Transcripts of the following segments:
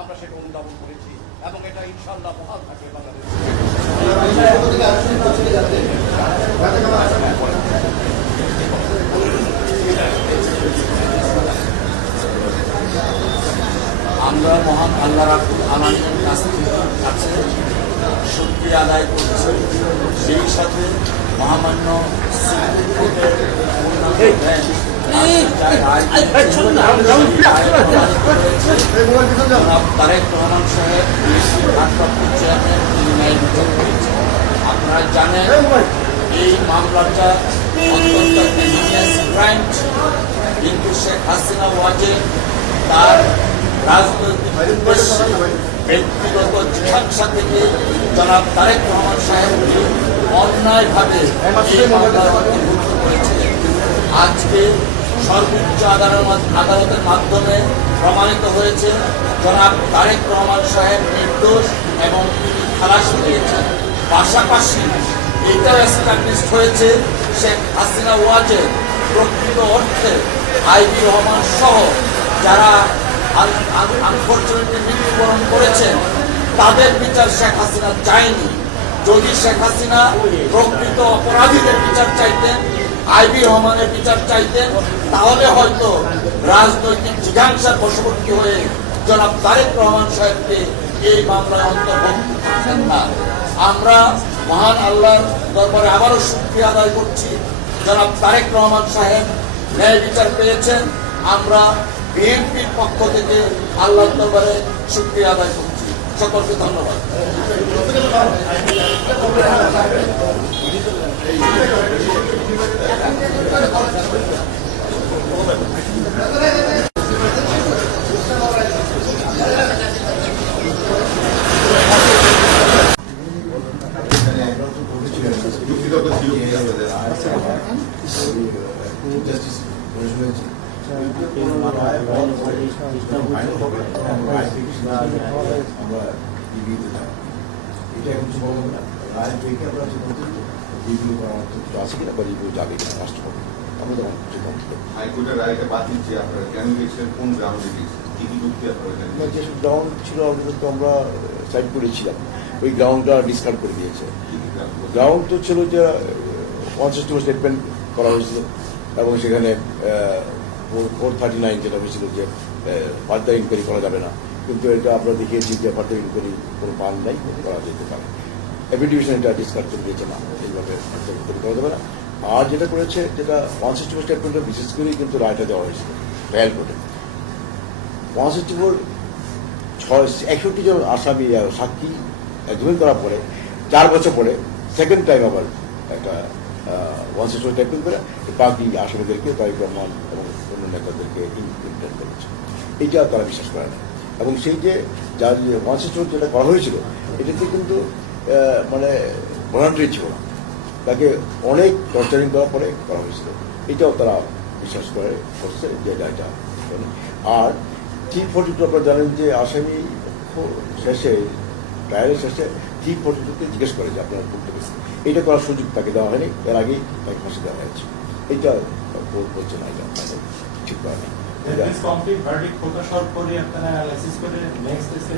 আমরা সেটা অনুধাবন করেছি এবং এটা ইনশাল্লাহ মহান থাকবে আমরা মহান আল্লাহ কাছ থেকে কাছে শক্তি আদায় করছি, সেই সাথে মহামান্য তারেক আপনারা জানেন, এই মামলাটা কিন্তু শেখ হাসিনা ওয়াজে তার রাজনৈতিক ব্যক্তিগত জিজ্ঞাসা থেকে জনাব তারেক রহমান সাহেবকে অন্যায়ভাবে এই আজকে সর্বোচ্চ আদালত আদালতের মাধ্যমে প্রমাণিত হয়েছে। জনাব তারেক রহমান সাহেব নির্দোষ এবং তিনি খালাস পেয়েছেন। পাশাপাশি এটাও এস্টাবলিশ হয়েছে শেখ হাসিনা ওয়াজের প্রকৃত অর্থে আইবি রহমান সহ যারা আনফর্চুনেটলি মৃত্যুবরণ করেছেন, তাদের বিচার শেখ হাসিনা চায়নি। যদি শেখ হাসিনা প্রকৃত অপরাধীদের বিচার চাইতেন আইবি রহমানের বিচার চাইতেন তাহলে হয়তো রাজনৈতিক জিজ্ঞাসার বশবর্তী হয়ে জনাব তারেক রহমান সাহেবকে এই মামলায় অন্তর্ভুক্ত করছেন না। আমরা মহান আল্লাহর দরবারে আবারও শুক্রিয়া আদায় করছি। জনাব তারেক রহমান সাহেব ন্যায় বিচার পেয়েছেন। আমরা বিএনপির পক্ষ থেকে আল্লাহর দরবারে শুক্রিয়া আদায় করছি। সকলকে ধন্যবাদ। যুক্তিতর্ক ছিল কি আপনাদের? আমরা টিভিতে যাই এটা এখন কিছু বলব না রায় দেখে আমরা সিদ্ধান্ত রিভিউ করার মতো কিছু আছে কিনা বা রিভিউ যাবে কিনা রাষ্ট্রপতি আমরা তখন সিদ্ধান্ত নেব হাইকোর্টের রায়টা বাতিল যে আপনারা কেন গেছিলেন কোন গ্রাউন্ডে গেছিলেন যেসব গ্রাউন্ড ছিল অলরেডি তো আমরা সাইড করেছিলাম ওই গ্রাউন্ডটা ডিসকার্ড করে দিয়েছে? গ্রাউন্ড তো ছিল যে পঞ্চাশটি স্টেটমেন্ট করা হয়েছিল। এবং সেখানে ফোর থার্টি নাইন যেটা হয়েছিল যে ফার্দার ইনকোয়ারি করা যাবে না। কিন্তু এটা আমরা দেখিয়েছি যে ফার্দার ইনকোয়ারি কোনো পান নাই করা যেতে পারে। এভিডিউশন এটা ডিসকার্ড করে দিয়েছে না এইভাবে further inquiry করা যাবে না। আর যেটা করেছে যেটা ওয়ান সিক্সটি ফোর বিশেষ করেই কিন্তু রায়টা দেওয়া হয়েছিল ট্রায়াল কোর্টে সিক্সটি ছয়, একষট্টি জন আসামি সাক্ষী জমিন করার পরে, চার বছর পরে সেকেন্ড টাইম আবার একটা সিক্সটি টাইপ করে বাকি আসামিদেরকে তারিক রহমান এবং অন্য নেতাদেরকে করেছে। এইটা তারা বিশ্বাস করে না। এবং সেই যে, যার সিক্সটি যেটা করা হয়েছিল, এটাতে কিন্তু মানে ভলান্টারি ছিল না। তাকে অনেক টর্চারিং করার পরে করা হয়েছিল। এটাও তারা বিশ্বাস করে, করছে যে এটা আর থ্রি ফোর্টি টু আপনারা জানেন যে আসামি শেষে ট্রায়ালের শেষে থ্রি ফোর্টি টুকে জিজ্ঞেস করে যে আপনার করতে গেছে এইটা করার সুযোগ তাকে দেওয়া হয়নি। এর আগেই তাকে ফাঁসি দেওয়া হয়েছে। এইটা কোর্ট বলছে না এটা ঠিক করা নেই। এটা-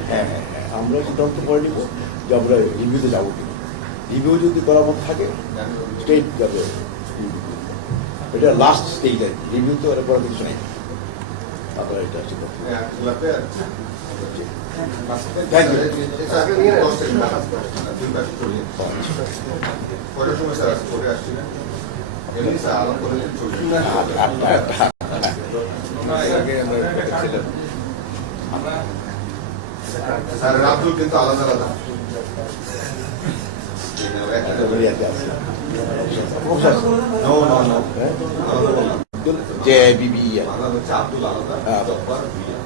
হ্যাঁ হ্যাঁ হ্যাঁ আমরা সিদ্ধান্ত করে নিব যে আমরা রিভিউতে যাব কিনা। রিভিউ যদি করার মতো থাকে স্টেট যাবে এটা লাস্ট স্টেজ আর রিভিউ তো এর পরে কিছু নেই। আপনারা এটা স্যার রাব্দুল কিন্তু আলাদা আলাদা একটা বেরিয়ে আছে প্রফেসর নো নো নো হ্যাঁ